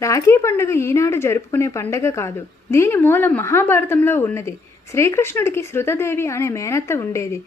రాఖీ పండుగ ఈనాడు జరుపుకునే పండగ కాదు. దీని మూలం మహాభారతంలో ఉన్నది. శ్రీకృష్ణుడికి శృతదేవి అనే మేనత్త ఉండేది.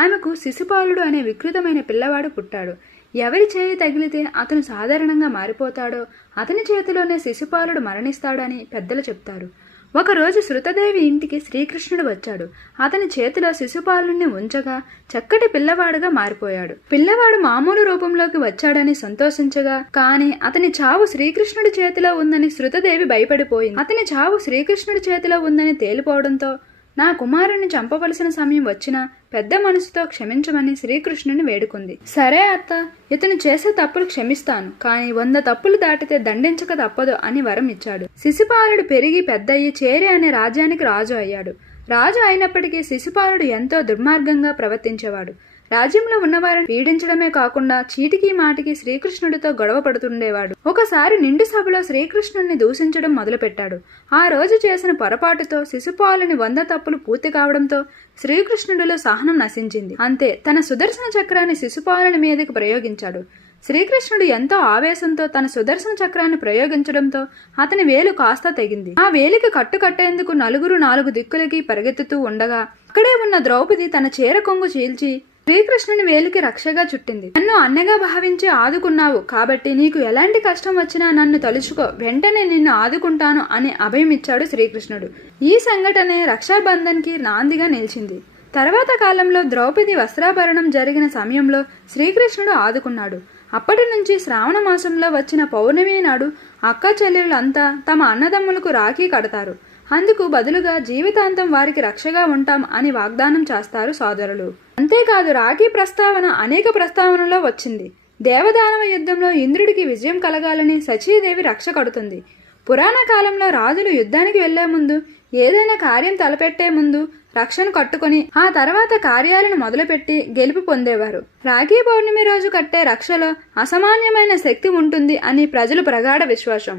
ఆమెకు శిశుపాలుడు అనే వికృతమైన పిల్లవాడు పుట్టాడు. ఎవరి చేయి తగిలితే అతను సాధారణంగా మారిపోతాడో అతని చేతిలోనే శిశుపాలుడు మరణిస్తాడు అని పెద్దలు చెప్తారు. ఒకరోజు శృతదేవి ఇంటికి శ్రీకృష్ణుడు వచ్చాడు. అతని చేతిలో శిశుపాలుణ్ణి ఉంచగా చక్కటి పిల్లవాడుగా మారిపోయాడు. పిల్లవాడు మామూలు రూపంలోకి వచ్చాడని సంతోషించగా, కానీ అతని చావు శ్రీకృష్ణుడి చేతిలో ఉందని శృతదేవి భయపడిపోయింది. అతని చావు శ్రీకృష్ణుడి చేతిలో ఉందని తేలిపోవడంతో నా కుమారుణ్ణి చంపవలసిన సమయం వచ్చినా పెద్ద మనసుతో క్షమించమని శ్రీకృష్ణుని వేడుకుంది. సరే అత్త, ఇతను చేసే తప్పులు క్షమిస్తాను, కానీ 100 తప్పులు దాటితే దండించక తప్పదు అని వరం ఇచ్చాడు. శిశుపాలుడు పెరిగి పెద్దయ్యి చేరి అనే రాజ్యానికి రాజు అయ్యాడు. రాజు అయినప్పటికీ శిశుపాలుడు ఎంతో దుర్మార్గంగా ప్రవర్తించేవాడు. రాజ్యంలో ఉన్నవారిని పీడించడమే కాకుండా చీటికి మాటికి శ్రీకృష్ణుడితో గొడవ పడుతుండేవాడు. ఒకసారి నిండు సభలో శ్రీకృష్ణుడిని దూషించడం మొదలుపెట్టాడు. ఆ రోజు చేసిన పొరపాటుతో శిశుపాలుని 100 తప్పులు పూర్తి కావడంతో శ్రీకృష్ణుడిలో సహనం నశించింది. అంతే, తన సుదర్శన చక్రాన్ని శిశుపాలుని మీదకి ప్రయోగించాడు. శ్రీకృష్ణుడు ఎంతో ఆవేశంతో తన సుదర్శన చక్రాన్ని ప్రయోగించడంతో అతని వేలు కాస్త తెగింది. ఆ వేలికి కట్టేందుకు నలుగురు 4 దిక్కులకి పరిగెత్తుతూ ఉండగా అక్కడే ఉన్న ద్రౌపది తన చీర కొంగు చీల్చి శ్రీకృష్ణుని వేలికి రక్షగా చుట్టింది. నన్ను అన్నగా భావించి ఆదుకున్నావు కాబట్టి నీకు ఎలాంటి కష్టం వచ్చినా నన్ను తలుచుకో, వెంటనే నిన్ను ఆదుకుంటాను అని అభయం ఇచ్చాడు శ్రీకృష్ణుడు. ఈ సంఘటనే రక్షాబంధన్ కి నాందిగా నిలిచింది. తర్వాత కాలంలో ద్రౌపది వస్త్రాభరణం జరిగిన సమయంలో శ్రీకృష్ణుడు ఆదుకున్నాడు. అప్పటి నుంచి శ్రావణ మాసంలో వచ్చిన పౌర్ణమి నాడు అక్క చెల్లెళ్ళంతా తమ అన్నదమ్ములకు రాఖీ కడతారు. అందుకు బదులుగా జీవితాంతం వారికి రక్షగా ఉంటాం అని వాగ్దానం చేస్తారు సోదరులు. అంతేకాదు, రాఖీ ప్రస్తావన అనేక ప్రస్తావనలో వచ్చింది. దేవదానవ యుద్ధంలో ఇంద్రుడికి విజయం కలగాలని సచీదేవి రక్ష కడుతుంది. పురాణ కాలంలో రాజులు యుద్ధానికి వెళ్లే ముందు, ఏదైనా కార్యం తలపెట్టే ముందు రక్షణ కట్టుకొని ఆ తర్వాత కార్యాలను మొదలుపెట్టి గెలుపు పొందేవారు. రాఖీ పౌర్ణమి రోజు కట్టే రక్షలో అసామాన్యమైన శక్తి ఉంటుంది అని ప్రజలు ప్రగాఢ విశ్వాసం.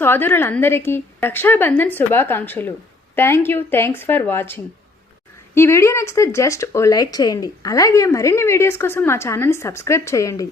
సోదరులందరికీ రక్షాబంధన్ శుభాకాంక్షలు. Thanks for watching. ఈ వీడియో నచ్చితే జస్ట్ ఓ లైక్ చేయండి. అలాగే మరిన్ని వీడియోస్ కోసం మా ఛానల్ని సబ్స్క్రైబ్ చేయండి.